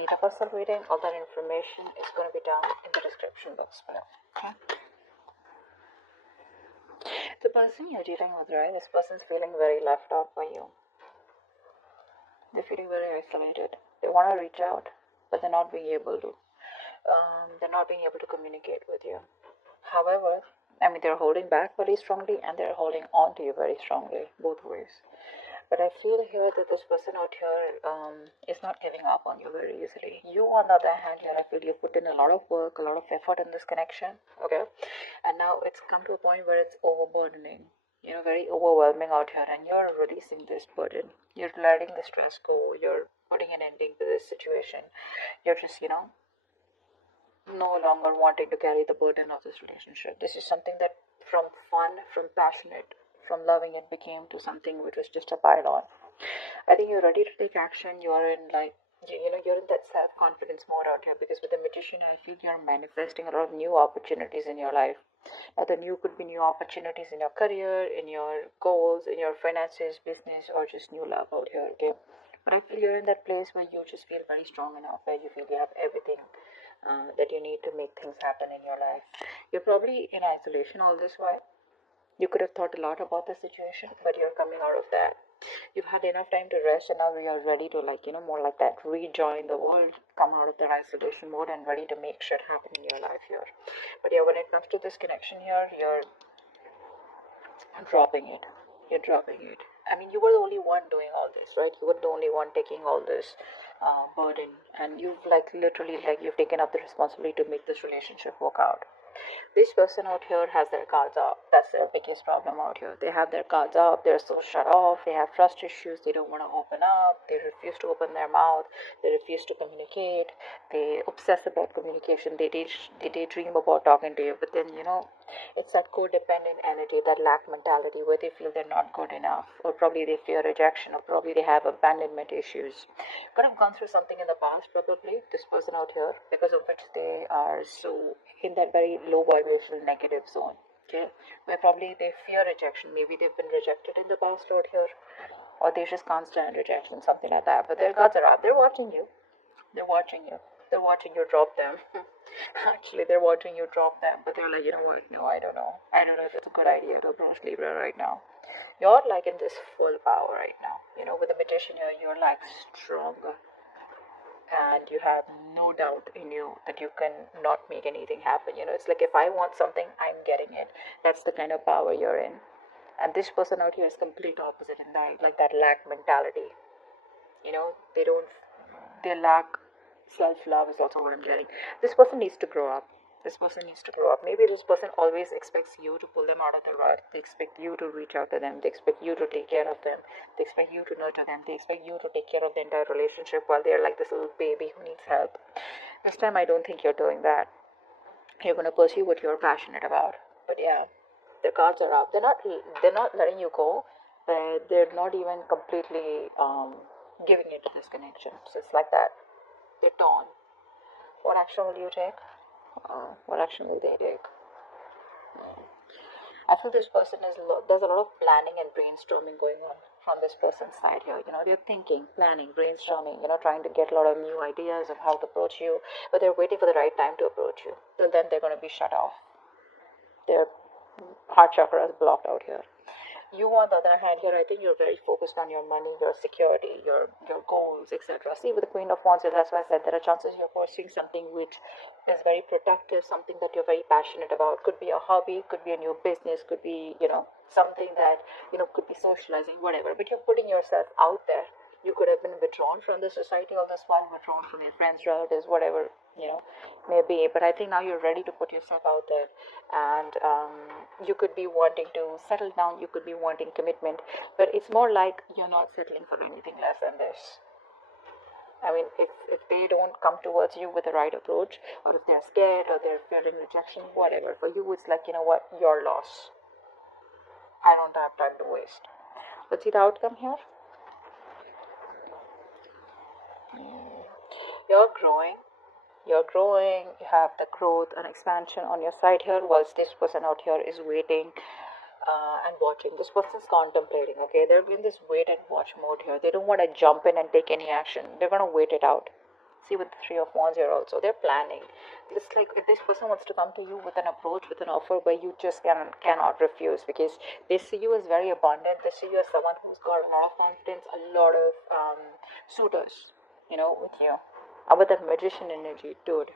read a personal reading, all that information is going to be down in the description box below. Okay. The person you're dealing with, right? This person's feeling very left out by you. They're feeling very isolated. They want to reach out, but they're not being able to. They're not being able to communicate with you. However, they're holding back very strongly and they're holding on to you very strongly, both ways. But I feel here that this person out here is not giving up on you very easily. You, on the other hand, here I feel you put in a lot of work, a lot of effort in this connection, okay? And now it's come to a point where it's overburdening, very overwhelming out here, and you're releasing this burden. You're letting the stress go. You're putting an ending to this situation. You're just, no longer wanting to carry the burden of this relationship. This is something that from fun, from passionate, from loving it became to something which was just a pile on. I think you're ready to take action. You're in you're in that self-confidence mode out here, because with the Magician I feel you're manifesting a lot of new opportunities in your life. Now the new could be new opportunities in your career, in your goals, in your finances, business, or just new love out here, okay? But I feel you're in that place where you just feel very strong enough, where you feel you have everything that you need to make things happen in your life. You're probably in isolation all this while. You could have thought a lot about the situation, but you're coming out of that. You've had enough time to rest, and now you're ready to, more like that, rejoin the world, come out of the isolation mode, and ready to make shit happen in your life here. But yeah, when it comes to this connection here, you're dropping it. You're dropping it. You were the only one doing all this, right? You were the only one taking all this burden, and you've you've taken up the responsibility to make this relationship work out. This person out here has their cards up. That's their biggest problem out here. They have their cards up. They're so shut off. They have trust issues. They don't want to open up. They refuse to open their mouth. They refuse to communicate. They obsess about communication. They daydream about talking to you. But then, it's that codependent energy, that lack mentality, where they feel they're not good enough, or probably they fear rejection, or probably they have abandonment issues. Could have gone through something in the past, probably, this person out here, because of which they are so in that very low vibrational negative zone, okay, where probably they fear rejection. Maybe they've been rejected in the past out here, or they just can't stand rejection, something like that. But their guards are up. They're watching you. They're watching you. They're watching you drop them. Actually, they're watching you drop them, but they're like, you know what? No, I don't know. I don't know if it's a good idea to approach Libra right now. You're like in this full power right now. With the Magician here, you're like stronger, and you have no doubt in you that you can not make anything happen. It's like, if I want something, I'm getting it. That's the kind of power you're in. And this person out here is complete opposite in that, like that lack mentality. They lack self-love is also what I'm getting. This person needs to grow up. Maybe this person always expects you to pull them out of the rut. They expect you to reach out to them. They expect you to take care of them. They expect you to nurture them. They expect you to take care of the entire relationship while they're like this little baby who needs help. This time I don't think you're doing that. You're going to pursue what you're passionate about. But yeah, the cards are up. They're not letting you go, but they're not even completely giving into this connection. So it's like that. They're torn. What action will you take? What action will they take? I feel this person there's a lot of planning and brainstorming going on from this person's side here. They're thinking, planning, brainstorming, trying to get a lot of new ideas of how to approach you, but they're waiting for the right time to approach you. Till then, they're going to be shut off. Their heart chakra is blocked out here. You, on the other hand, here, I think you're very focused on your money, your security, your goals, etc. See, with the Queen of Wands, that's why I said there are chances you're pursuing something which is very protective, something that you're very passionate about. Could be a hobby, could be a new business, could be, something that, could be socializing, whatever. But you're putting yourself out there. You could have been withdrawn from the society all this while, withdrawn from your friends, relatives, whatever, maybe. But I think now you're ready to put yourself out there. And you could be wanting to settle down, you could be wanting commitment. But it's more like you're not settling for anything less than this. If they don't come towards you with the right approach, or if they're scared, or they're fearing rejection, whatever, for you it's like, your loss. I don't have time to waste. Let's see the outcome here. You're growing. You have the growth and expansion on your side here, whilst this person out here is waiting and watching. This person's contemplating, they're in this wait and watch mode here. They don't want to jump in and take any action. They're going to wait it out. See, with the Three of Wands here also, they're planning. It's like if this person wants to come to you with an approach, with an offer where you just cannot refuse, because they see you as very abundant. They see you as someone who's got a lot of confidence, a lot of suitors, with you. With that magician energy, dude,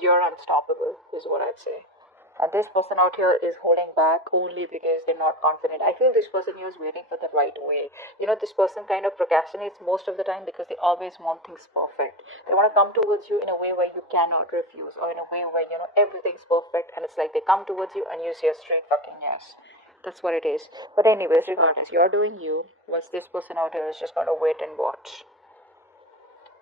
you're unstoppable, is what I'd say. And this person out here is holding back only because they're not confident. I feel this person here is waiting for the right way. This person kind of procrastinates most of the time because they always want things perfect. They want to come towards you in a way where you cannot refuse, or in a way where, everything's perfect, and it's like they come towards you and you say a straight fucking yes. That's what it is. But anyways, regardless, you're doing you. Once this person out here is just going to wait and watch.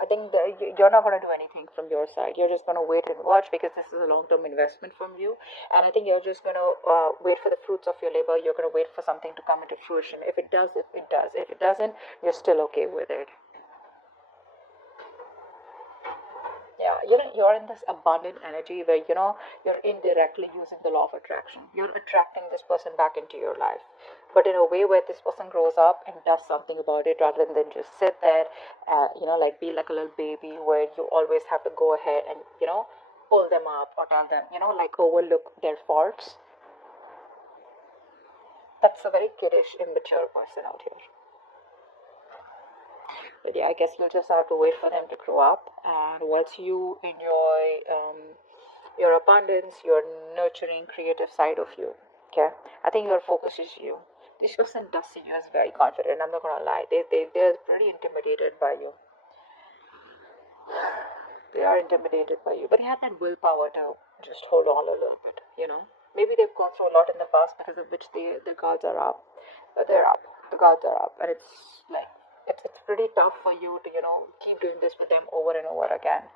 I think that you're not going to do anything from your side. You're just going to wait and watch, because this is a long-term investment from you. And I think you're just going to wait for the fruits of your labor. You're going to wait for something to come into fruition. If it does, it does. If it doesn't, you're still okay with it. Yeah, you're in this abundant energy where, you're indirectly using the law of attraction. You're attracting this person back into your life, but in a way where this person grows up and does something about it, rather than just sit there, like be like a little baby where you always have to go ahead and, pull them up or tell them, like overlook their faults. That's a very kiddish, immature person out here. But yeah, I guess you'll just have to wait for them to grow up. And once you enjoy your abundance, your nurturing, creative side of you, okay, I think your focus is you. This person does see you as very confident. I'm not gonna lie. They're pretty intimidated by you. They are intimidated by you, but they have that willpower to just hold on a little bit. Maybe they've gone through a lot in the past, because of which their guards are up. But they're up. The guards are up, and it's like it's pretty tough for you to keep doing this with them over and over again.